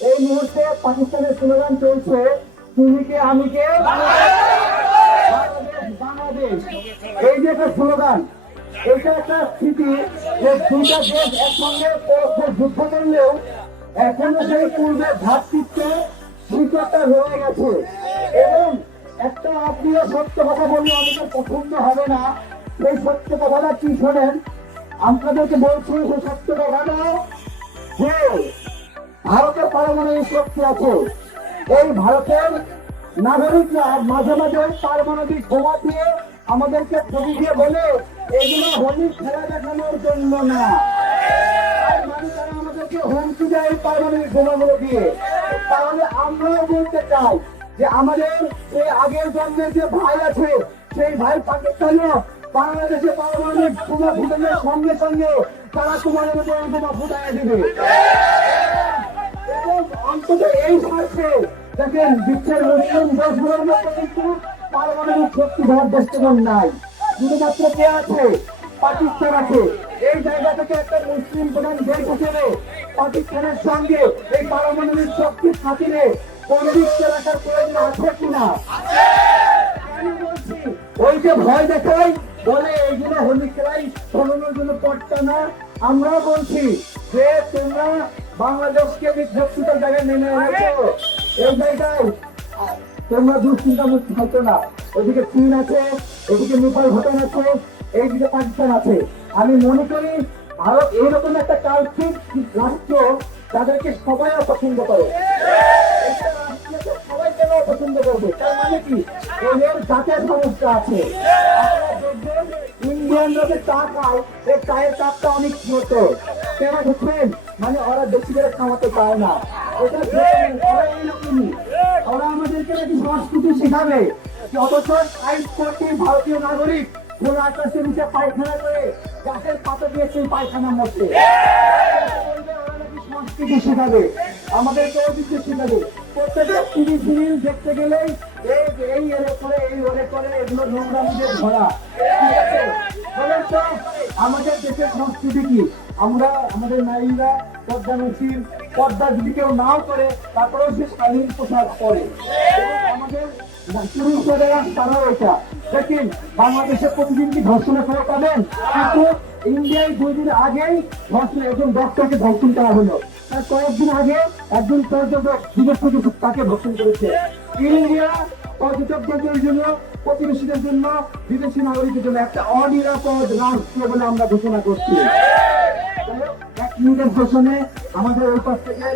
এই মুহূর্তে পাকিস্তানের স্লোগান চলছে, তুমি কে আমি কে, বাংলাদেশ। এই যে একটা স্লোগান, এটা একটা স্থিতি যে দুইটা দেশ একসঙ্গে যুদ্ধ করলেও এখনো সেই পূর্বে ভ্রাতৃত্ব শিকড়টা রয়ে গেছে। এবং একটা অপ্রিয় সত্য কথা বললে আমাদের পছন্দ হবে না, সেই সত্য কথাটা কি শোনেন, আপনাদেরকে বলছি সেই সত্য কথাটা যে ভারতের পারমাণবিক শক্তি আছে। এই ভারতের নাগরিকরা মাঝে মাঝে পারমাণবিক বোমা দিয়ে আমাদেরকে ছবি দিয়ে বলে এগুলো হোলির খেলা দেখানোর জন্য না, মানে তারা আমাদেরকে হুমকি দেয় পারমাণবিক বোমাগুলো দিয়ে। তাহলে আমরাও বলতে চাই যে আমাদের সেই আগের জন্মের যে ভাই আছে, সেই ভাই পাকিস্তানে বাংলাদেশে পারমাণবিক বোমা ফুটানোর সঙ্গে সঙ্গে তারা তোমাদের উপর বোমা ফুটাই দেবে। এবং অন্তত এই স্বার্থে দেখেন বিশ্বের মুসলিম দেশগুলোর মধ্যে কিন্তু পারমাণবিক শক্তি ধর দেশ কেমন নাই, শুধুমাত্র কে আছে, পাকিস্তান আছে। এই জায়গা থেকে একটা মুসলিম প্রধান দেশ হিসেবে পাকিস্তানের সঙ্গে এই পারমাণবিক শক্তির খাতিরে পরিবেশকে রাখার প্রয়োজন আছে কিনা? আমি বলছি ওই যে ভয় দেখাই বলে এইগুলো হোলি খেলাই চালানোর জন্য পড়তা না। আমরা বলছি যে তোমরা বাংলাদেশকে বিধ্বস্তিতার জায়গায় নেমে এনেছো, এই জায়গায় তোমরা দুশ্চিন্তা মুক্ত হতো না। ওদিকে চীন আছে, এদিকে নেপাল ভুটান আছে, এইদিকে পাকিস্তান আছে। আমি মনে করি ভারত এইরকম একটা কাল্পিক রাষ্ট্র, তাদেরকে সবাই পছন্দ করে, সবাই কেন পছন্দ করবে? তার মানে কি এদের জাতের সমস্যা আছে। ইন্ডিয়ানরা যে চা খায়, এই চায়ের কাপটা অনেক ছোট, কেন বুঝছেন? মানে ওরা বেশি করে খাওয়াতে পারে না। ওরা এইরকমই, ওরা আমাদেরকে নাকি সংস্কৃতি শেখাবে, অথচ 60 কোটি ভারতীয় নাগরিক খোলা আকাশের নিচে পায়খানা করে গাছের পাতা দিয়ে সেই পায়খানার মধ্যে সংস্কৃতি শেখাবে, আমাদেরকে ঐতিহ্য শেখাবে। প্রত্যেকটা টিভি সিরিয়াল দেখতে গেলেই এই এরে করে এই ওরে করে এগুলো নোংরামিদের ভরা। ঠিক আছে, বলেন তো আমাদের দেশের সংস্কৃতি কি? আমরা আমাদের নারীরা পর্দা নসীন, পর্দা যদি কেউ নাও করে তারপরেও সে শালীন পোশাক পরে। আমাদের পুরুষেরা তারাও এটা দেখেন, বাংলাদেশে প্রতিদিন কি ধর্ষণের খবর পাবেন? কিন্তু ইন্ডিয়ায় 2 দিন আগেই ধর্ষণ, একজন ডক্টরকে ধর্ষণ করা হলো। তার কয়েকদিন আগে একজন পর্যটক বিদেশ থেকে তাকে ধর্ষণ করেছে। ইন্ডিয়া পর্যটকদের জন্য, প্রতিবেশীদের জন্য, বিদেশি নাগরিকদের জন্য একটা অনিরাপদ রাষ্ট্র বলে আমরা ঘোষণা করছি। 1 মিনিটের ঘোষণে আমাদের ওই পাশ থেকে